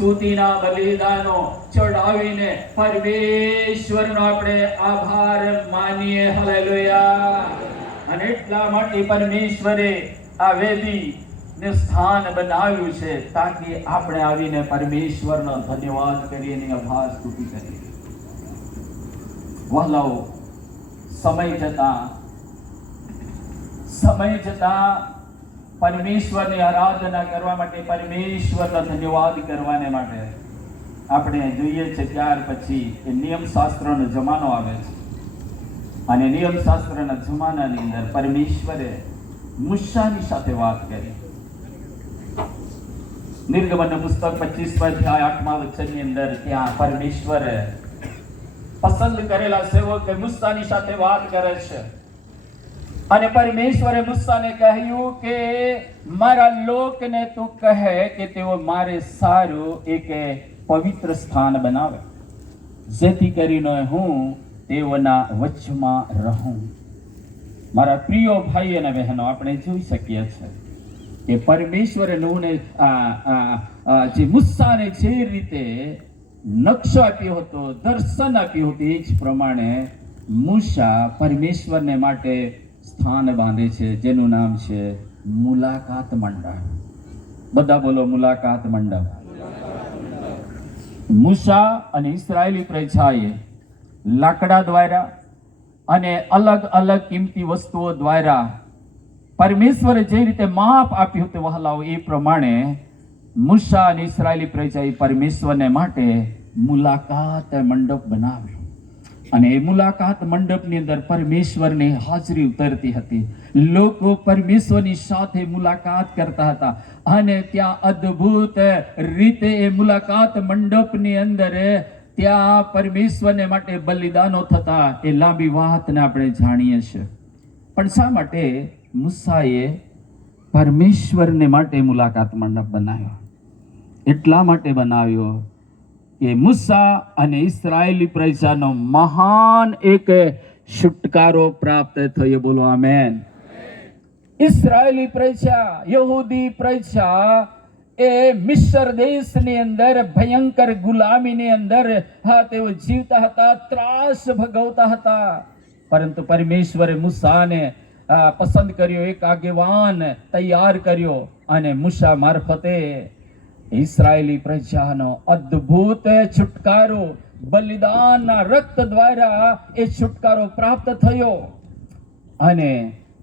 સ્તુતિના બલિદાનો ચડાવીને પરમેશ્વરનો આપણે આભાર માનીએ. હાલેલુયા. અને એટલા માટે પરમેશ્વરે આ વેદી ને સ્થાન બનાવ્યું છે તાકી આપણે આવીને પરમેશ્વરનો ધન્યવાદ કરીએ અને આભાર સ્તુતિ કરીએ. વહાલાઓ, સમય જતા પરમેશ્વરની આરાધના કરવા માટે, પરમેશ્વરનો ધન્યવાદ કરવાને માટે આપણે જોઈએ છે. ત્યાર પછી એ નિયમ શાસ્ત્રનો જમાનો આવે છે અને નિયમ શાસ્ત્રના જમાનાની અંદર પરમેશ્વરે મૂસાની સાથે વાત કરી. નિર્ગમનનું પુસ્તક 25 અધ્યાય 8મા વચનની અંદર ત્યાં પરમેશ્વરે પસંદ કરેલા સેવક મૂસાની સાથે વાત કરે છે અને પરમેશ્વરે મૂસાને કહ્યું કે મારા લોકને તું કહે કે તેઓ મારે સારું એક પવિત્ર સ્થાન બનાવે, જેથી કરીને હું તેઓના વચમાં રહું. મારા પ્રિય ભાઈ અને બહેનો, આપણે જોઈ શકીએ છીએ કે પરમેશ્વરે જે મૂસાને જે રીતે નકશો આપ્યો હતો, દર્શન આપ્યું હતું, એ જ પ્રમાણે મૂસા પરમેશ્વરને માટે સ્થાન બાંધે છે જેનું નામ છે મુલાકાત મંડપ. બધા બોલો, મુલાકાત મંડપ. મૂસા અને ઇસ્રાયેલી પ્રજાએ લાકડા દ્વારા અને અલગ અલગ કિંમતી વસ્તુઓ દ્વારા પરમેશ્વરે જે રીતે માપ આપ્યું હતું વહાલાઓ, એ પ્રમાણે મૂસા અને ઇસ્રાયેલી પ્રજાએ પરમેશ્વરને માટે મુલાકાત મંડપ બનાવ્યો. અને એ મુલાકાત મંડપની અંદર પરમેશ્વરની હાજરી ઉતરતી હતી. લોકો પરમેશ્વરની સાથે મુલાકાત કરતા હતા અને ત્યાં અદ્ભુત રીતે એ મુલાકાત મંડપની અંદર ત્યાં પરમેશ્વરને માટે બલિદાનો થતા. એ લાંબી વાતને આપણે જાણીએ છીએ. પણ શા માટે મૂસાએ પરમેશ્વરને માટે મુલાકાત મંડપ બનાવ્યો? એટલા માટે બનાવ્યો કે મૂસા અને ઇસ્રાયેલી પ્રજાનો મહાન એક છુટકારો પ્રાપ્ત થયો. બોલો આમેન. ઇસ્રાયેલી પ્રજા, યહૂદી પ્રજા એ મિસ્ર દેશની અંદર ભયંકર ગુલામીની અંદર તેઓ જીવતા હતા, ત્રાસ ભોગવતા હતા. પરંતુ પરમેશ્વરે મૂસાને પસંદ કર્યો, એક આગેવાન તૈયાર કર્યો અને મૂસા મારફતે ઇસ્રાયેલી પ્રજાનો અદ્ભુત છુટકારો, બલિદાનના રક્ત દ્વારા એ છુટકારો પ્રાપ્ત થયો. અને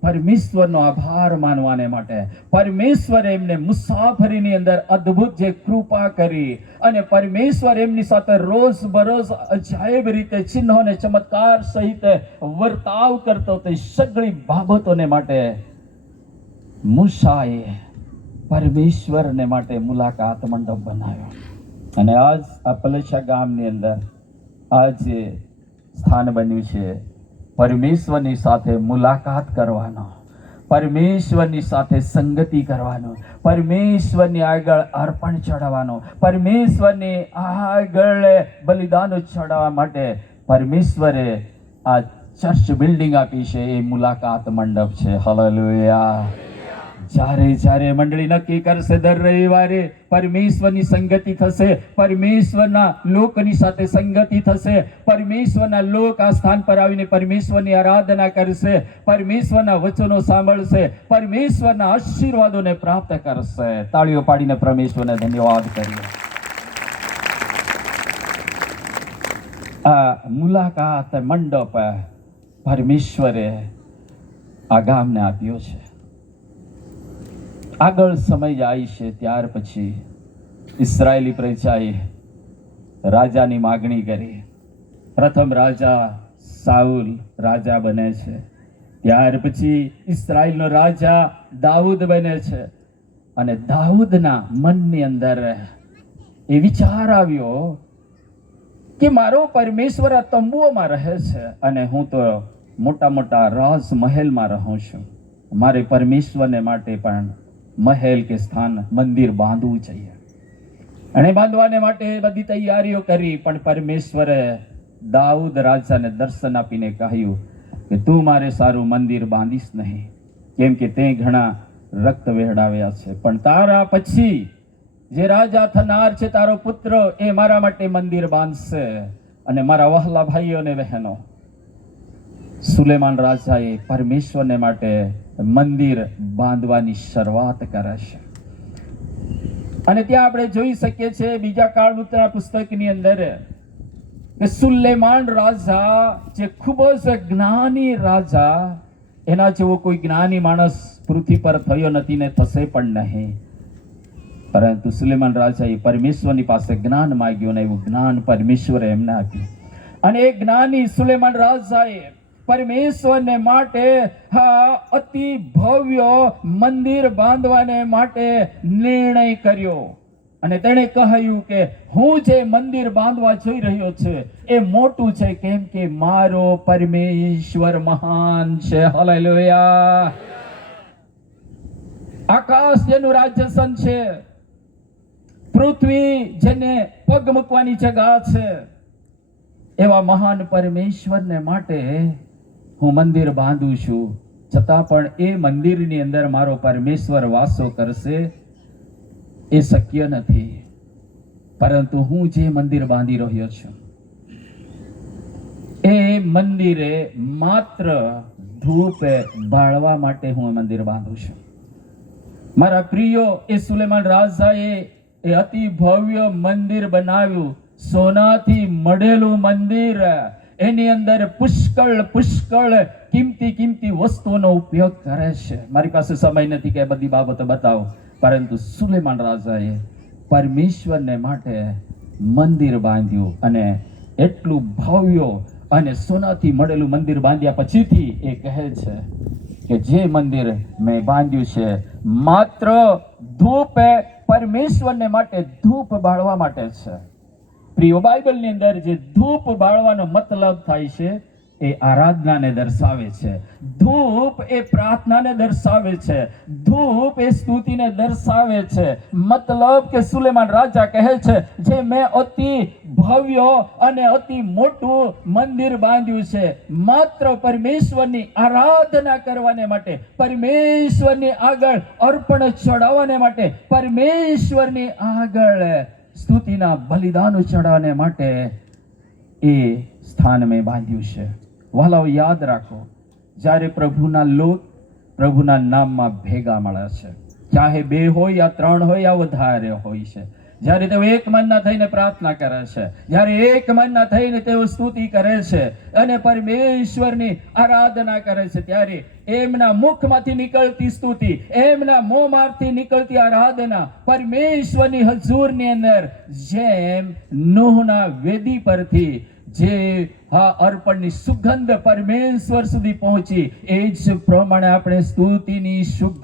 પરમેશ્વરનો આભાર માનવાને માટે પરમેશ્વરે એમને મુસાફરીની અંદર અદ્ભુત જે કૃપા કરી અને પરમેશ્વર એમની સાથે રોજ બરોજ અજાયબ રીતે ચિહ્નો અને ચમત્કાર સહિત વર્તાવ કરતો. તે સગળી બાબતોને માટે મૂસાએ પરમેશ્વરને માટે મુલાકાત મંડપ બનાવ્યો. અને આજ આ પલશા ગામની અંદર આજે સ્થાન બન્યું છે પરમેશ્વરની સાથે મુલાકાત કરવાનો, પરમેશ્વરની સાથે સંગતિ કરવાનો, પરમેશ્વરની આગળ અર્પણ ચડાવવાનો, પરમેશ્વરની આગળ બલિદાનો ચડાવવા માટે પરમેશ્વરે આ ચર્ચ બિલ્ડિંગ આપી છે. એ મુલાકાત મંડપ છે. હાલેલુયા. જ્યારે મંડળી નક્કી કરશે દર રવિવારે પરમેશ્વરની સંગતિ થશે, પરમેશ્વરના લોકની સાથે સંગતિ થશે, પરમેશ્વરના લોક આ સ્થાન પર આવીને પરમેશ્વરની આરાધના કરશે, પરમેશ્વરના વચનો સાંભળશે, પરમેશ્વરના આશીર્વાદોને પ્રાપ્ત કરશે. તાળીઓ પાડીને પરમેશ્વરને ધન્યવાદ કરીએ. આ મુલાકાત મંડપ પરમેશ્વરે આ ગામને આપ્યો છે. આગળ સમય જાય છે ત્યાર પછી ઇસ્રાયેલી પ્રજાએ રાજાની માગણી કરી. પ્રથમ રાજા સાઉલ રાજા બને છે. ત્યાર પછી ઇસ્રાયેલનો રાજા દાઉદ બને છે. અને દાઉદના મનની અંદર એ વિચાર આવ્યો કે મારો પરમેશ્વર આ તંબુઓમાં રહે છે અને હું તો મોટા મોટા રાજમહેલમાં રહું છું. મારે પરમેશ્વરને માટે પણ મહેલ કે સ્થાન, મંદિર બાંધવું જોઈએ. અને બાંધવાને માટે બધી તૈયારીઓ કરી. પણ પરમેશ્વરે દાઉદ રાજાને દર્શન આપીને કહ્યું કે તું મારે સારું મંદિર બાંધીશ નહીં, કેમ કે તે ઘણા રક્ત વહેડાવ્યા છે. પણ તારા પછી જે રાજા થનાર છે તારો પુત્ર એ મારા માટે મંદિર બાંધશે. અને મારા વહાલા ભાઈઓ અને બહેનો, સુલેમાન રાજાએ પરમેશ્વરને માટે મંદિર બાંધવાની શરૂઆત કરે છે. અને ત્યાં આપણે જોઈ શકીએ છીએ બીજા કાળવૃત્તના પુસ્તકની અંદર કે સુલેમાન રાજા જે ખૂબ જ જ્ઞાની રાજા, એના જેવો કોઈ જ્ઞાની માણસ પૃથ્વી પર થયો નથી ને થશે પણ નહીં. પરંતુ સુલેમાન રાજાએ પરમેશ્વરની પાસે જ્ઞાન માંગ્યું અને એવું જ્ઞાન પરમેશ્વરે એમને આપ્યું. અને એ જ્ઞાની સુલેમાન રાજાએ પરમેશ્વરને માટે અતિ ભવ્ય મંદિર બાંધવાને માટે નિર્ણય કર્યો. અને તેણે કહ્યું કે હું જે મંદિર બાંધવા જઈ રહ્યો છું એ મોટું છે, કેમ કે મારો પરમેશ્વર મહાન છે. હાલેલુયા. આકાશ જેનું રાજ્યસન છે, પૃથ્વી જેને પગ મૂકવાની જગ્યા છે, એવા મહાન પરમેશ્વરને માટે હું મંદિર બાંધું છું. છતાં પણ એ મંદિરની અંદર મારો પરમેશ્વર વાસો કરશે એ શક્ય નથી. પરંતુ હું જે મંદિર બાંધી રહ્યો છું એ મંદિરે માત્ર ધૂપ બાળવા માટે હું મંદિર બાંધું છું. મારા પ્રિયો, એ સુલેમાન રાજાએ એ અતિ ભવ્ય મંદિર બનાવ્યું. સોનાથી મઢેલું મંદિર, એની અંદર પુષ્કળ કિંમતી વસ્તુઓનો ઉપયોગ કરે છે. મારી પાસે સમય નથી કે બધી બાબતો બતાવો, પરંતુ સુલેમાન રાજાએ પરમેશ્વરને માટે મંદિર બાંધ્યું. અને એટલું ભવ્ય અને સોનાથી મળેલું મંદિર બાંધ્યા પછીથી એ કહે છે કે જે મંદિર મેં બાંધ્યું છે માત્ર ધૂપ પરમેશ્વરને માટે ધૂપ બાળવા માટે છે. પ્રિય, બાઇબલની અંદર જે ધૂપ બાળવાનો મતલબ થાય છે એ આરાધનાને દર્શાવે છે. ધૂપ એ પ્રાર્થનાને દર્શાવે છે. ધૂપ એ સ્તુતિને દર્શાવે છે. મતલબ કે સુલેમાન રાજા કહે છે જે મેં અતિ ભવ્ય અને અતિ મોટું મંદિર બાંધ્યું છે માત્ર પરમેશ્વરની આરાધના કરવાને માટે, પરમેશ્વરની આગળ અર્પણ ચડાવવાને માટે, પરમેશ્વરની આગળ સ્તુતિના બલિદાનો ચડાવવાને માટે એ સ્થાન મેં બાંધ્યું છે. વહાલાઓ, યાદ રાખો, જ્યારે પ્રભુના લોક પ્રભુના નામમાં ભેગા મળે છે, ચાહે 2 હોય યા 3 હોય યા વધારે હોય છે, જ્યારે તેઓ એક મનના થઈને પ્રાર્થના કરે છે, જ્યારે એક મનના થઈને તેઓ સ્તુતિ કરે છે અને પરમેશ્વરની આરાધના કરે છે, ત્યારે એમના મુખમાંથી નીકળતી સ્તુતિ, એમના મોંમાંથી નીકળતી આરાધના પરમેશ્વરની હજુરની અંદર જેમ નૂહના વેદી પરથી જે અર્પણની સુગંધ પરમેશ્વર સુધી પહોંચી, એ જ પ્રમાણે આપણે સ્તુતિની સુગંધ